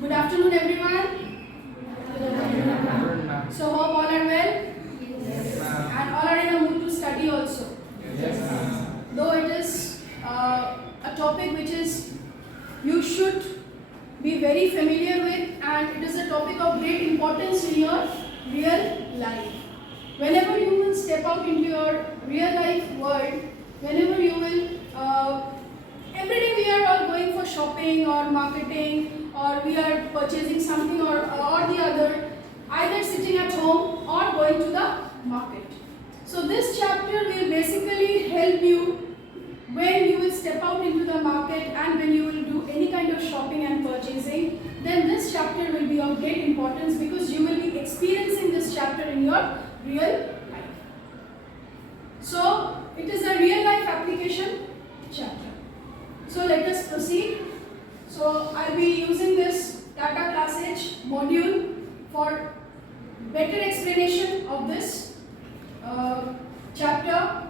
Good afternoon, everyone. So, hope all are well and all are in a mood to study also. Though it is a topic which is you should be very familiar with, and it is a topic of great importance in your real life. Whenever you will step out into your real life world, whenever you will, every day we are all going for shopping or marketing, or we are purchasing something or the other, either sitting at home or going to the market. So this chapter will basically help you when you will step out into the market and when you will do any kind of shopping and purchasing. Then this chapter will be of great importance because you will be experiencing this chapter in your real life. So it is a real life application chapter. So let us proceed. So I'll be using this Tata Classage module for better explanation of this chapter.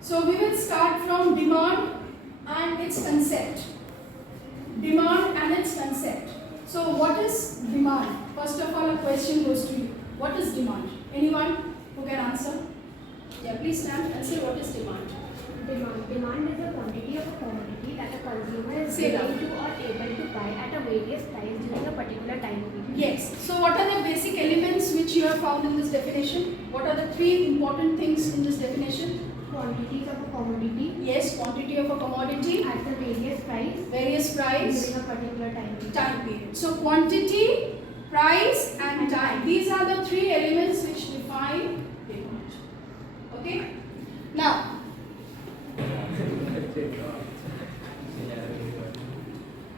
So we will start from demand and its concept. Demand and its concept. So what is demand? First of all, a question goes to you. What is demand? Anyone who can answer? Yeah, please stand and say what is demand. Demand is a quantity of a commodity that a consumer is Say willing to or able to buy at a various price during a particular time period. Yes. So what are the basic elements which you have found in this definition? What are the three important things in this definition? Quantities of a commodity Yes, quantity of a commodity, at the various price, during a particular time time period. So quantity, price and time. These are the three elements which define demand. Okay. Now,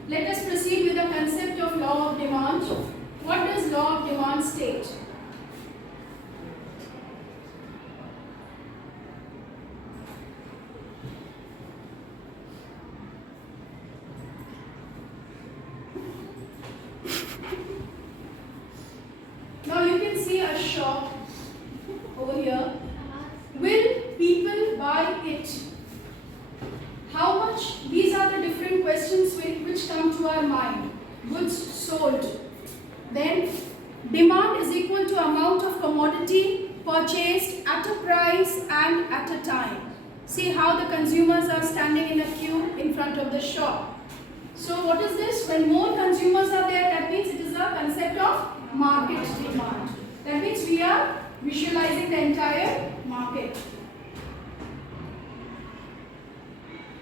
let us proceed with the concept of law of demand. What does law of demand state? Now you can see a shop over here. Will people buy it? How much? These are the different questions which come to our mind. Goods sold. Then demand is equal to amount of commodity purchased at a price and at a time. See how the consumers are standing in a queue in front of the shop. So what is this? When more consumers are there, that means it is a concept of market demand. That means we are visualizing the entire market.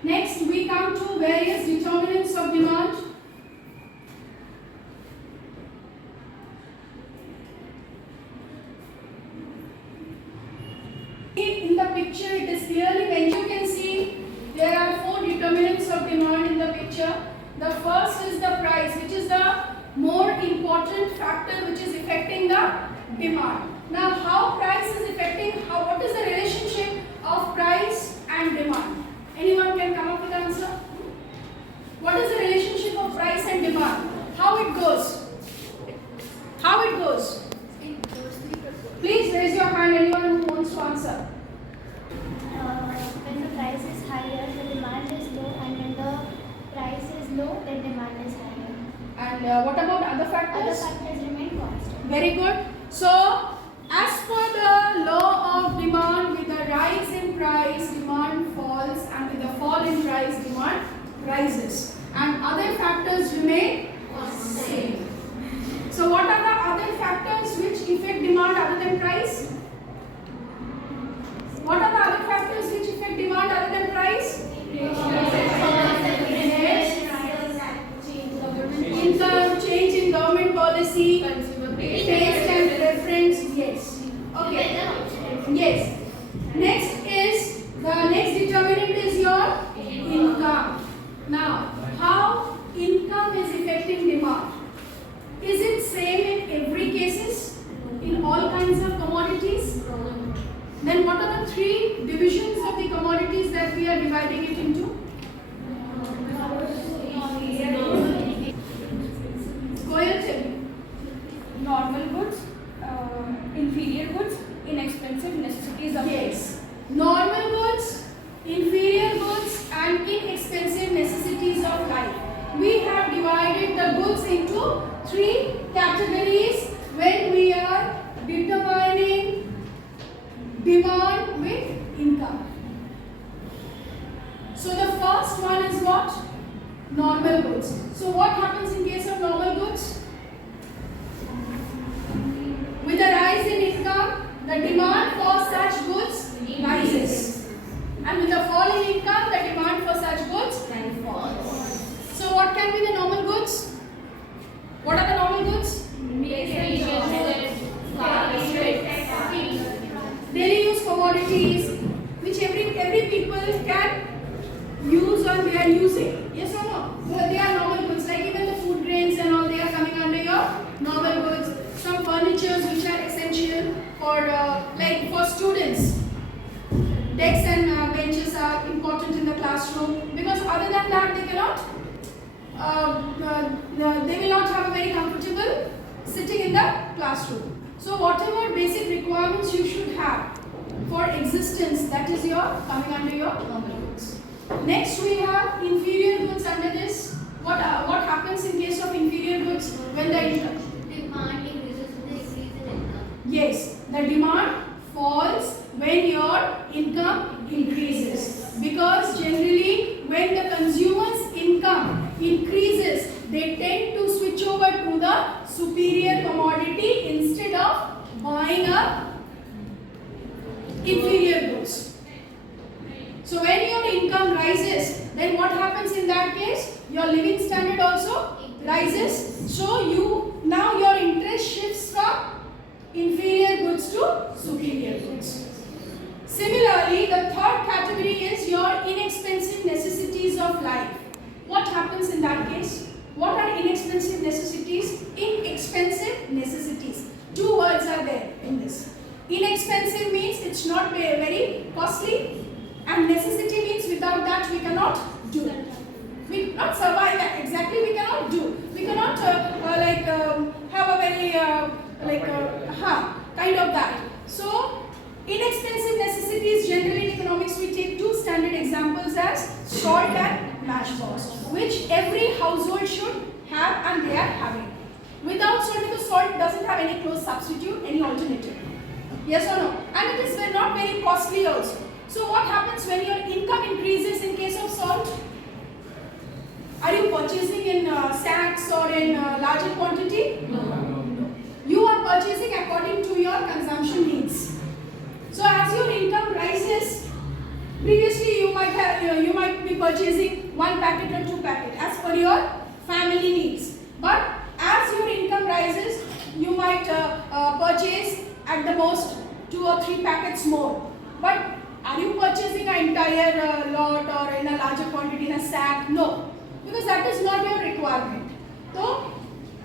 Next, we come to various determinants of demand. In the picture, it is clearly mentioned. You can see there are four determinants of demand in the picture. The first is the price, which is the more important factor which is affecting the demand. Now, how price is affecting? What is the relationship of price and demand? Anyone can come up with the answer? What is the relationship of price and demand? How it goes? How it goes? Please raise your hand, anyone who wants to answer. When the price is higher, the demand is low, and when the price is low, then demand is higher. And what about other factors? Other factors remain constant. Very good. So, as per the law of demand, with the rise in price, demand falls, and with the fall in price, demand rises. And other factors remain same. So, what are the other factors which affect demand other than price? What are the other factors which affect demand other than price? Yes. Income, change in government policy, taste and preference. Yes. Okay. Yes. Next is the next determinant is your income. Now, how income is affecting demand? Is it same in every cases? In all kinds of commodities? Then what are the three divisions of the commodities that we are dividing it into? Go ahead, tell me. Normal goods, inferior goods, inexpensive necessities of Yes. Normal goods, inferior goods and inexpensive necessities of life. We have divided the goods into three categories when we are determining demand with income. So the first one is what? Normal goods. So what happens in case of normal goods? With a rise in income, the demand for such goods rises. And with a fall in income, the demand for such goods falls. So what can be the normal goods? What are the normal goods? Daily use commodities, which every people can use or they are using. Yes or no? So they are normal goods. Like even the food grains and all, they are coming under your normal goods. Some furnitures which are essential for like for students. Desks and benches are important in the classroom because other than that they cannot. They will not have a very comfortable sitting in the classroom. So whatever basic requirements you should have for existence, that is your coming under your normal goods. Next we have inferior goods under this. What happens in case of inferior goods when the Demand increases with the increase in income. Yes, the demand falls when your income increases, because generally when the consumer's income increases, they tend to switch over to the superior commodity instead of buying a inferior goods. So when your income rises, then what happens in that case? Your living standard also rises. So now your interest shifts from inferior goods to superior goods. Similarly, the third category is your inexpensive necessities of life. What happens in that case? What are inexpensive necessities? Inexpensive necessities. Two words are there in this. Inexpensive means it's not very costly, and necessity means without that we cannot do. We cannot survive. Exactly, we cannot do. We cannot have a very kind of that. So inexpensive necessities, generally in economics we take two standard examples as salt and matchbox, which every household should have and they are having. Without salt, because salt doesn't have any close substitute, any alternative. Yes or no? And it is not very costly also. So what happens when your income increases in case of salt? Are you purchasing in sacks or in larger quantity? No. You are purchasing according to your consumption needs. So as your income rises, previously you might be purchasing 1 packet or 2 packets as per your family needs. But as your income rises, you might purchase at the most 2 or 3 packets more. But are you purchasing an entire lot or in a larger quantity in a sack? No, because that is not your requirement. So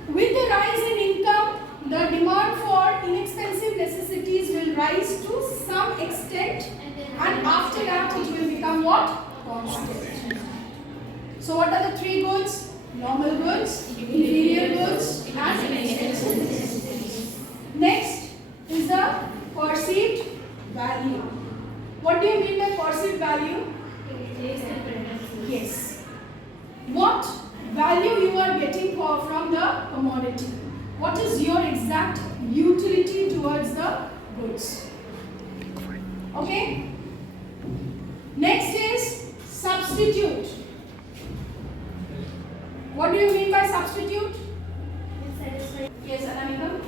with the rise in income, the demand for inexpensive necessities will rise to some extent, and after that it will become what? Constant. So what are the three goods? Normal goods, inferior goods, and inexpensive necessities. Next is the perceived value. What do you mean by perceived value? Yes. What value you are getting from the commodity? What is your exact utility towards the goods? Okay. Next is substitute. What do you mean by substitute? Yes, Anamika.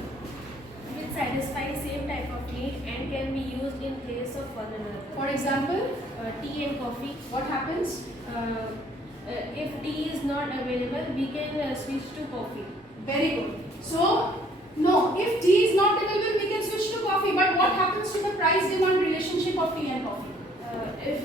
It satisfies same type of need and can be used in place of one another. For example, Tea and coffee. what happens? If tea is not available, we can switch to coffee. Very good. So, no, if tea is not available, we can switch to coffee. But what happens to the price-demand relationship of tea and coffee? If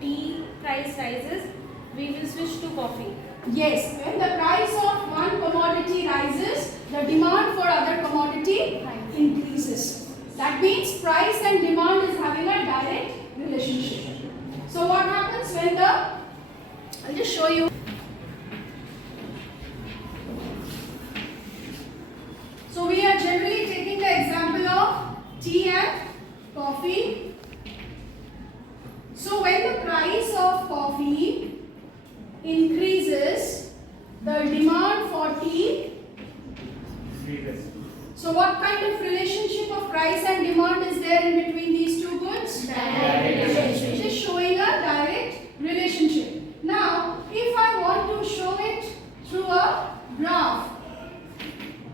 tea price rises, we will switch to coffee. Yes, when the price of one commodity rises, the demand for other commodity increases. That means price and demand is having a direct relationship. So what happens when I'll just show you. So we are generally taking the example of tea and coffee. So when the price of coffee increases, the demand for tea So what kind of relationship of price and demand is there in between these two goods? Direct relationship. It is showing a direct relationship. Now, if I want to show it through a graph,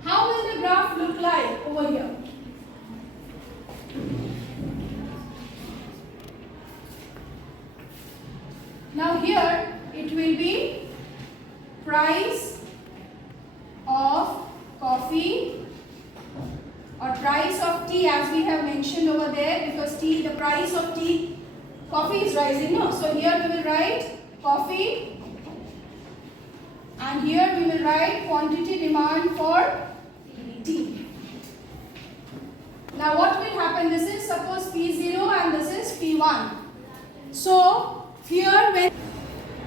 how will the graph look like over here? Now here it will be price of coffee or price of tea, as we have mentioned over there, because tea, the price of tea, coffee is rising, no? So here we will write coffee, and here we will write quantity demand for tea. Now what will happen? This is suppose P0 and this is P1. So here when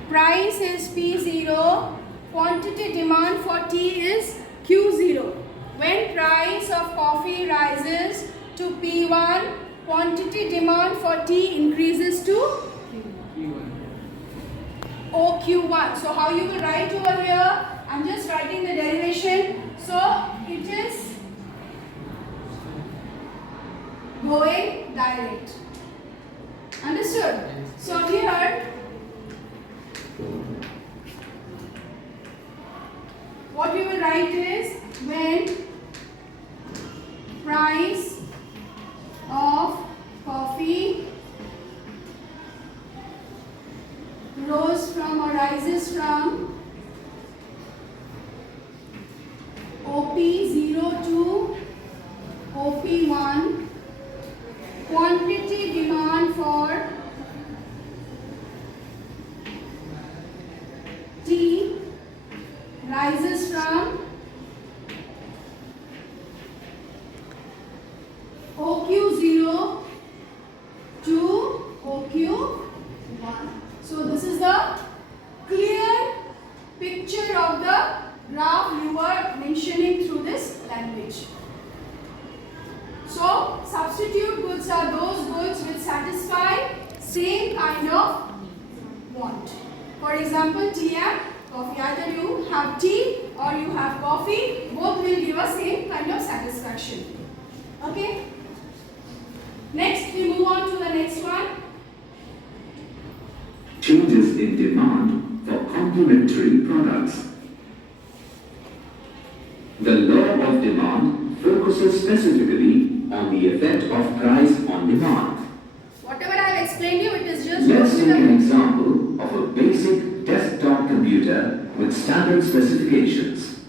price is P0, quantity demand for tea is Q0. When price of coffee rises to P1, quantity demand for tea increases to OQ1. So how you will write over here? I'm just writing the derivation. So it is going direct. Understood? So here, what we will write is when price of coffee rose from or rises from OP0 to OP1, quantity demand for tea rises from OQ0 to OQ1. So this is the clear picture of the graph you were mentioning through this language. So substitute goods are those goods which satisfy same kind of want. For example, tea and coffee. Either you have tea or you have coffee, both will give us same kind of satisfaction. Okay? Next, we move on to the next one. Changes in demand for complementary products. The law of demand focuses specifically on the effect of price on demand. Whatever I have explained you, it is just Let's take an example of a basic desktop computer with standard specifications.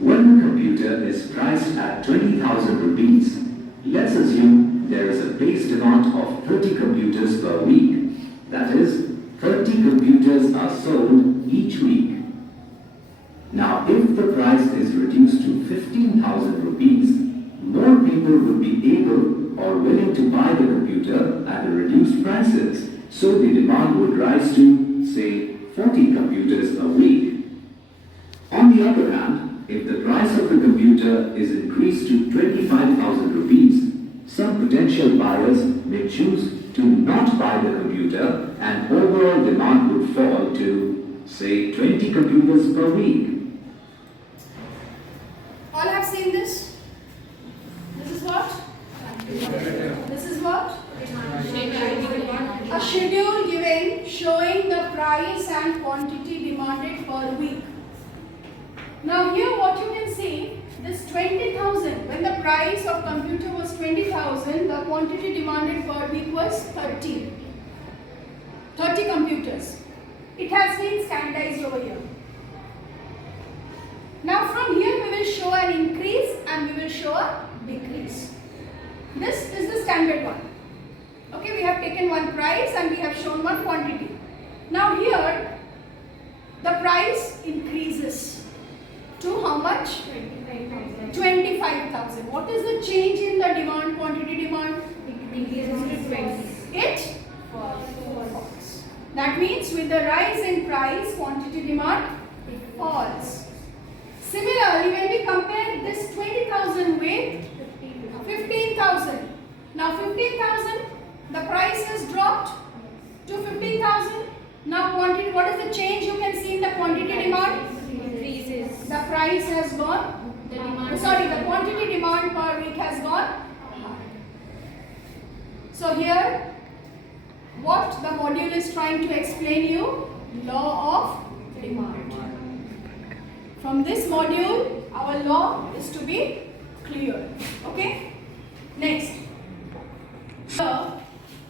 When the computer is priced at 20,000 rupees, let's assume there is a base demand of 30 computers per week. That is, 30 computers are sold each week. Now, if the price is reduced to 15,000 rupees, more people would be able or willing to buy the computer at the reduced prices. So the demand would rise to, say, 40 computers a week. On the other hand, if the price of the computer is increased to 25,000 rupees, some potential buyers may choose to not buy the computer and overall demand would fall to, say, 20 computers per week. all have seen this? This is what? This is what? A schedule given showing the price and quantity demanded per week. Now here what you can see, this 20,000, when the price of computer was 20,000, the quantity demanded per week was 30 computers. It has been standardized over here. Now from here we will show an increase and we will show a decrease. This is the standard one. Okay, we have taken one price and we have shown one quantity. Now here the price increases to how much? 25,000. What is the change in the demand, quantity demand? It falls. That means with the rise in price, quantity demand falls. Similarly, when we compare this 20,000 with 15,000. Now 15,000, the price has dropped to 15,000. Now what is the change you can see in the quantity demand? Increases. The price has gone The quantity demand per week has gone high. So here, what the module is trying to explain you, law of demand. From this module, our law is to be clear. Okay? Next.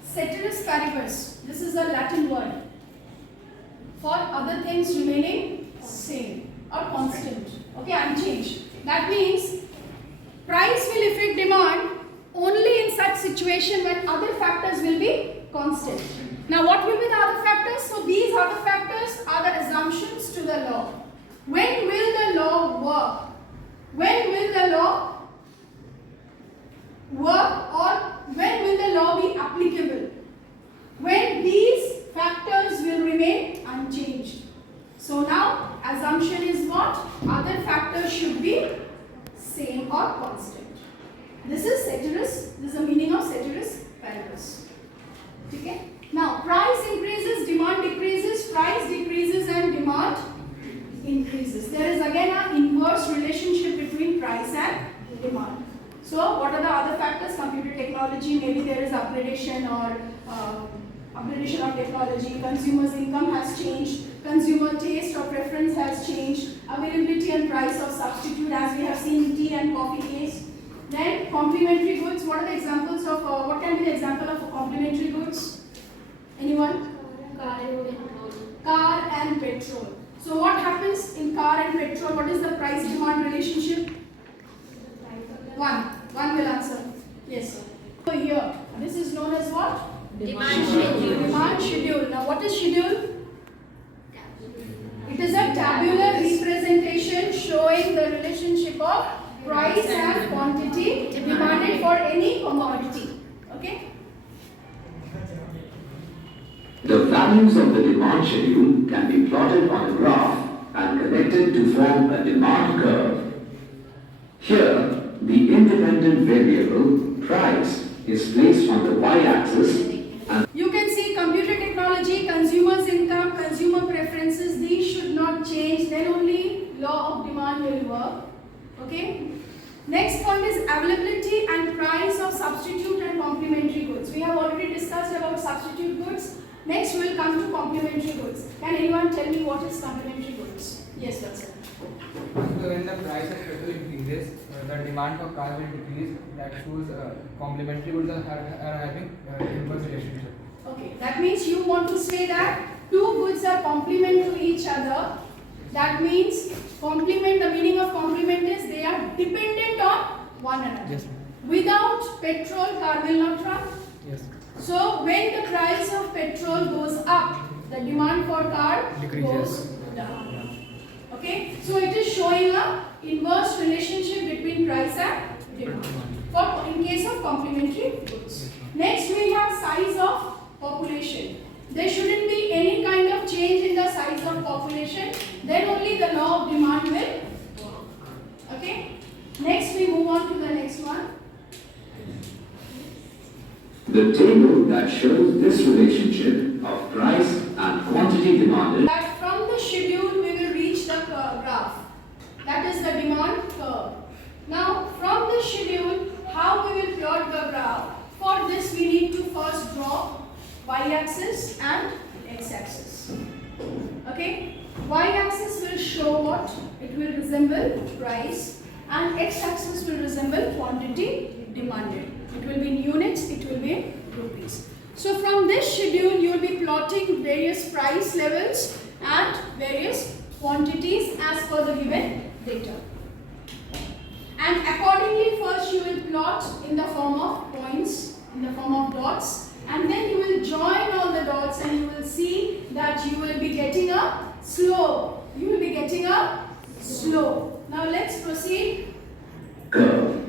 Ceteris paribus. This is a Latin word for other things remaining same or constant. Okay, unchanged. That means price will affect demand only in such situation when other factors will be constant. Now what will be the other factors? So these other factors are the assumptions to the law. When will the law work? When will the law work, or when will the law be applicable? When these factors will remain unchanged. So now assumption is what? Other factors should be same or constant. This is ceteris, this is the meaning of ceteris paribus. Okay? Now price increases, demand decreases, price decreases and demand increases. There is again an inverse relationship between price and demand. So what are the other factors? Computer technology, maybe there is upgradation or upgradation of technology, consumers' income has changed, consumer taste or preference has changed, availability and price of substitute as we have seen in tea and coffee case. Then complementary goods, what are the examples of, what can be the example of complementary goods? Anyone? Car and petrol. So what happens in car and petrol? What is the price demand relationship? One will answer. Yes. So here, this is known as what? Demand schedule. Demand schedule. Now what is schedule? It is a tabular representation showing the relationship of price and quantity demanded for any commodity. Okay? The values of the demand schedule can be plotted on a graph and connected to form a demand curve. Here, the independent variable, price, is placed on the y-axis and You can see computer technology, consumers' income, consumer preferences, these should not change, then only law of demand will work. Okay? Next point is availability and price of substitute and complementary goods. We have already discussed about substitute goods. Next we will come to complementary goods. Can anyone tell me what is complementary goods? Yes, that's it. So when the price of petrol increases, the demand for cars will decrease. That shows complementary goods are having inverse relationship. Okay, that means you want to say that two goods are complement to each other. That means complement, the meaning of complement is they are dependent on one another. Yes. Without petrol, car will not run. Yes. So when the price of petrol goes up, the demand for car Decreases. goes down. Okay, so it is showing a inverse relationship between price and demand. For in case of complementary goods. Next we have size of population. There shouldn't be any kind of change in the size of population. Then only the law of demand will work. Okay. Next we move on to the next one. the table that shows this relationship of price and quantity demanded That from the schedule we will reach the graph. That is the demand curve. Now from the schedule, how we will plot the graph? For this we need to first draw y-axis and x-axis. Okay? Y-axis will show what? It will resemble price, and x-axis will resemble quantity demanded. It will be in units, it will be in rupees. So from this schedule you will be plotting various price levels and various quantities as per the given data. And accordingly first you will plot in the form of points, in the form of dots, and then you will join all the dots and you will see that you will be getting a slope. You will be getting a slope. Now let's proceed. curve.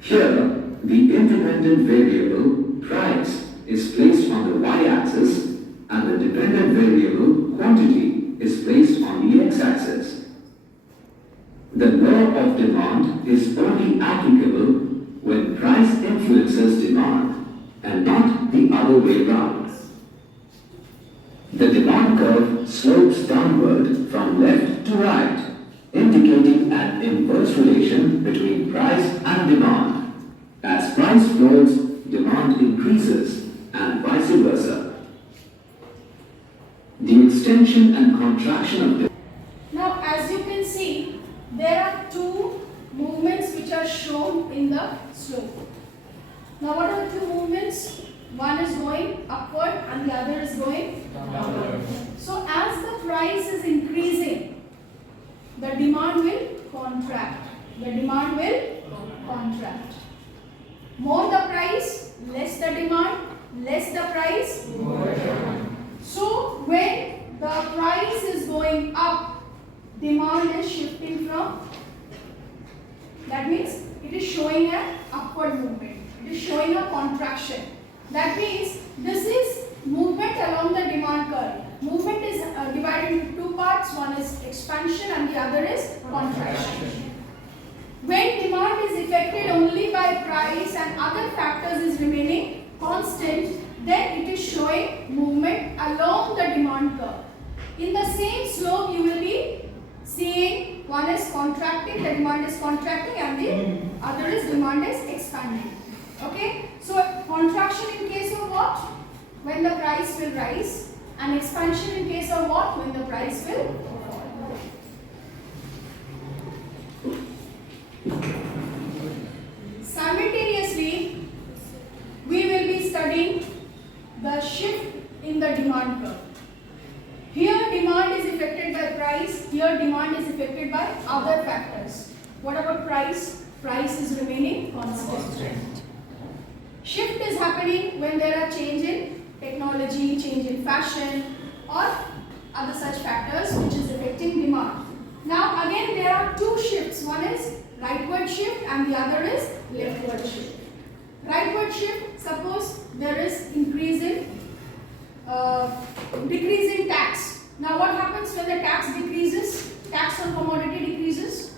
Here, the independent variable, price, is placed on the y-axis and the dependent variable, quantity, is placed on the x-axis. The law of demand is only applicable when price influences demand and not the other way round. The demand curve slopes downward from left to right. indicating an inverse relation between price and demand. As price falls, demand increases, and vice versa. The extension and contraction of demand. Now, as you can see, there are two movements which are shown in the slope. Now, what are the two movements? One is going upward and the other is going downward. So, as the price is increasing, the demand will contract. The demand will contract. More the price, less the demand, less the price, more the demand. So, when the price is going up, demand is shifting from, that means it is showing an upward movement. It is showing a contraction. That means this is movement along the demand curve. Movement is divided into two parts. One is expansion and the other is contraction. When demand is affected only by price and other factors is remaining constant, then it is showing movement along the demand curve. In the same slope, you will be seeing one is contracting, the demand is contracting, and the other is demand is expanding. Okay, so contraction in case of what? When the price will rise, and expansion in case of what? When the price will fall. Simultaneously, we will be studying the shift in the demand curve. Here demand is affected by price, here demand is affected by other factors. What about price? Price is remaining constant. Shift is happening when there are change in technology, change in fashion, or other such factors which is affecting demand. Now again there are two shifts. One is rightward shift and the other is leftward shift. Rightward shift, suppose there is increase in decrease in tax. Now what happens when the tax decreases? Tax on commodity decreases.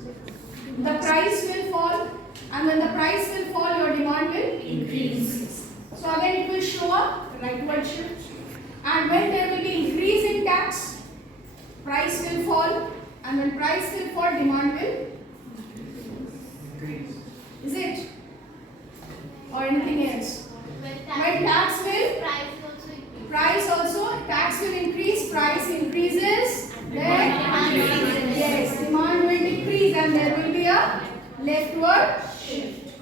The price will fall, and when the price will fall, your demand will increase. So again it will show a rightward shift. And when there will be increase in tax, price will fall, and when price will fall, demand will increase. Is it? Or anything else? When tax will price also, tax will increase, price increases, then yes, demand will decrease and there will be a leftward shift.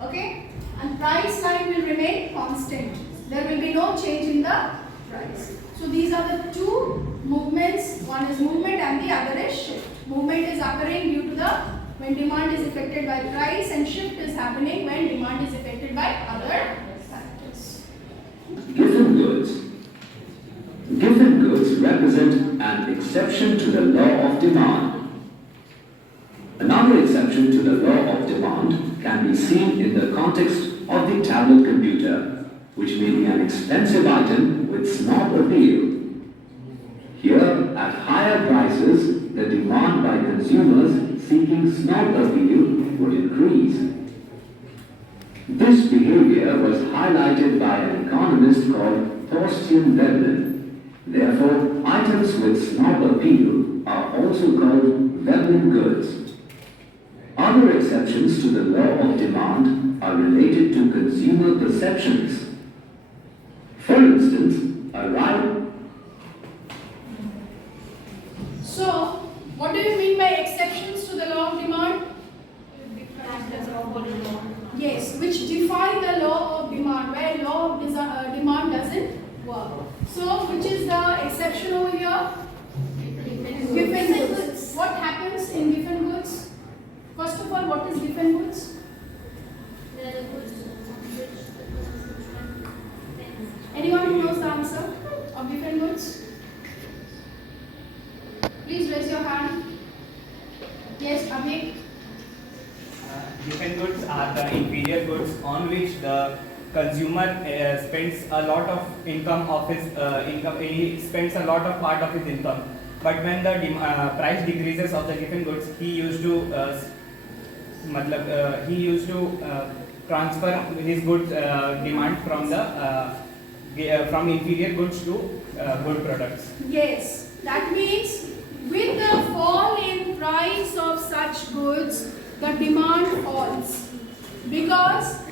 Okay? And price line will remain constant. There will be no change in the price. So these are the two movements. One is movement and the other is shift. Movement is occurring due to the when demand is affected by price, and shift is happening when demand is affected by other factors. Giffen goods. Giffen goods represent an exception to the law of demand. Another exception to the law of demand can be seen in the context of the tablet computer, which may be an expensive item with snob appeal. Here, at higher prices, the demand by consumers seeking snob appeal would increase. This behavior was highlighted by an economist called Thorstein Veblen. Therefore, items with snob appeal are also called Veblen goods. Other exceptions to the law of demand are related to consumer perceptions. For instance, a right. So, what do you mean by exceptions to the law of demand? Yes, which defy the law of demand, where law of demand doesn't work. So, which is the exception over here? Giffen goods. What happens in giffen goods? First of all, what is giffen goods? Anyone who knows the answer of giffen goods? Please raise your hand. Yes, Abhi. Giffen goods are the inferior goods on which the consumer spends a lot of income of his income. He spends a lot of part of his income. But when the price decreases of the giffen goods, he used to transfer his goods demand from the from inferior goods to good products. Yes, that means with the fall in price goods, the demand falls because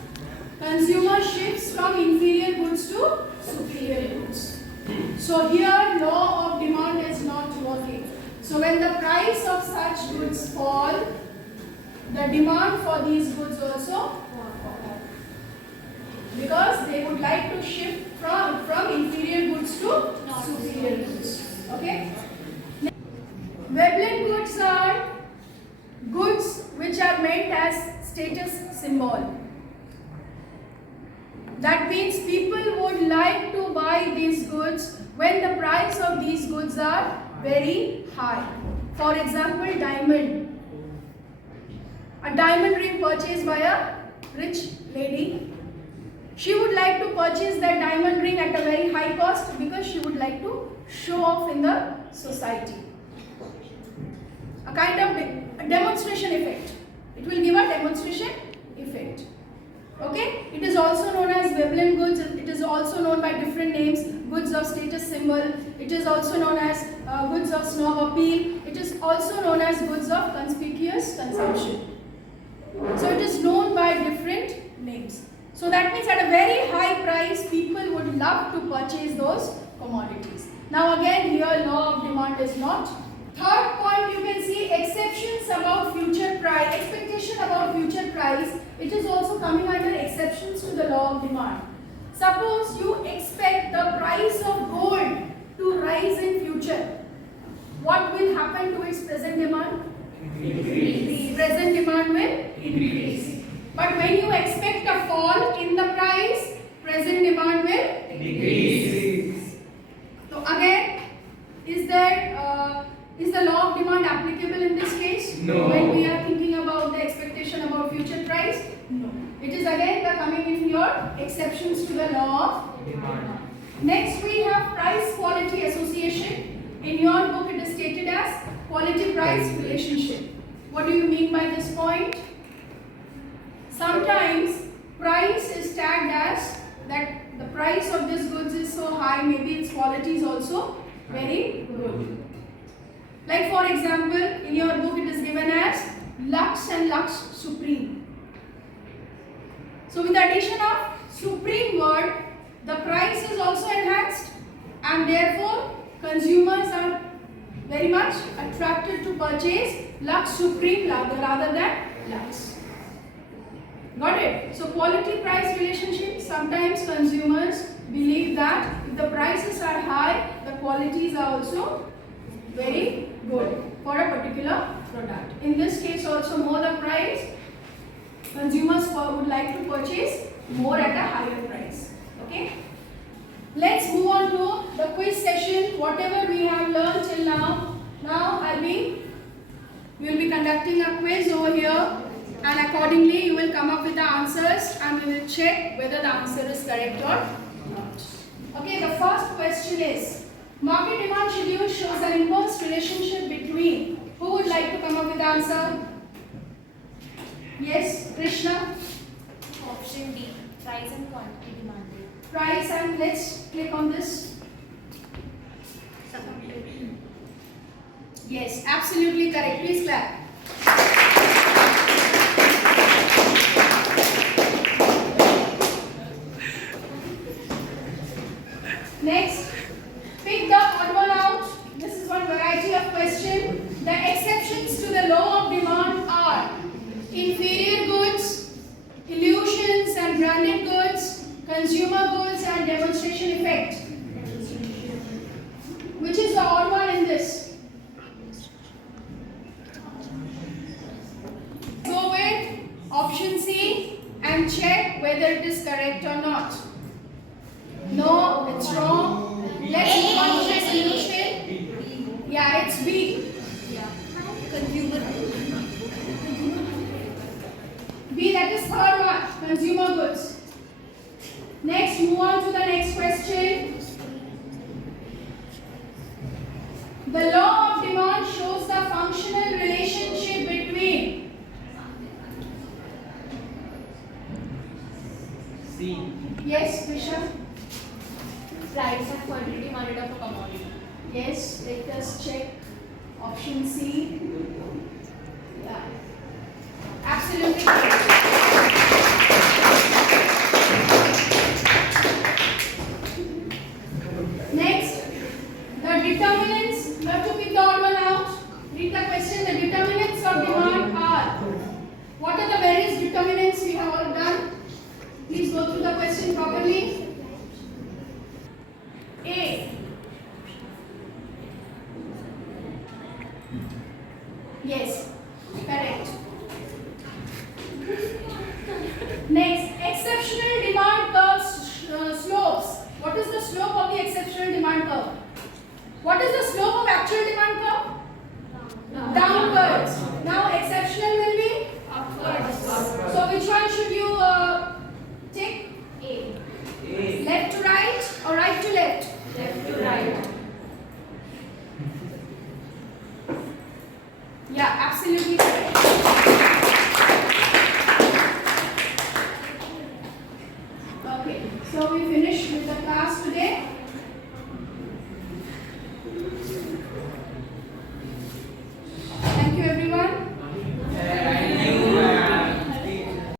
consumer shifts from inferior goods to superior goods. So here law of demand is not working. So when the price of such goods fall, the demand for these goods also fall because they would like to shift from inferior goods to superior goods. Okay? Veblen goods are goods which are meant as status symbol. That means people would like to buy these goods when the price of these goods are very high. For example, diamond. A diamond ring purchased by a rich lady. She would like to purchase that diamond ring at a very high cost because she would like to show off in the society. A kind of a demonstration effect. It will give a demonstration effect. Okay? It is also known as Veblen goods. It is also known by different names. Goods of status symbol. It is also known as goods of snob appeal. It is also known as goods of conspicuous consumption. So it is known by different names. So that means at a very high price, people would love to purchase those commodities. Now again, here law of demand is not. Third point, you can see exceptions about future price, expectation about future price. It is also coming under exceptions to the law of demand. Suppose you expect the price of gold to rise in future. What will happen to its present demand? Increase. Present demand will increase. But when you expect a fall in the price, present demand will decrease. So again, is the law of demand applicable in this case? No. When we are thinking about the expectation about future price? No. It is again the coming in your exceptions to the law of demand. Next we have price quality association. In your book it is stated as quality price relationship. What do you mean by this point? Sometimes price is tagged as that the price of this goods is so high, maybe its quality is also very good. Like for example, in your book it is given as Lux and Lux Supreme. So with the addition of Supreme word, the price is also enhanced and therefore consumers are very much attracted to purchase Lux Supreme rather than Lux. Got it? So quality price relationship, sometimes consumers believe that if the prices are high, the qualities are also very good for a particular product. In this case also, more the price, consumers would like to purchase more at a higher price. Okay? Let's move on to the quiz session. Whatever we have learned till now, we will be conducting a quiz over here, and accordingly you will come up with the answers and we will check whether the answer is correct or not. Okay, the first question is, market demand schedule shows an inverse relationship between, who would like to come up with the answer? Yes, Krishna? Option D, price and quantity demanded. Price, and let's click on this. Yes, absolutely correct. Please clap. Next, pick the odd one out. This is one variety of question. The exceptions to the law of demand are inferior goods, illusions and branded goods, consumer goods and demonstration effect. Which is the odd one in this? Go with option C and check whether it is correct or not. No, it's wrong. Let's move on to the solution. Yeah, it's B. Consumer. B, that is third one, consumer goods. Next, move on to the next question. The law of demand shows the functional relationship between C. Yes, Krisha? Price and quantity demanded of a commodity. Yes, let us check option C. Yeah. Yes, correct. Next, exceptional demand curve slopes. What is the slope of the exceptional demand curve? What is the slope of actual demand curve? Downwards. Now exceptional will be upwards. So which one should you take? A. Left to right or right to left? Left to right. Yeah, absolutely correct.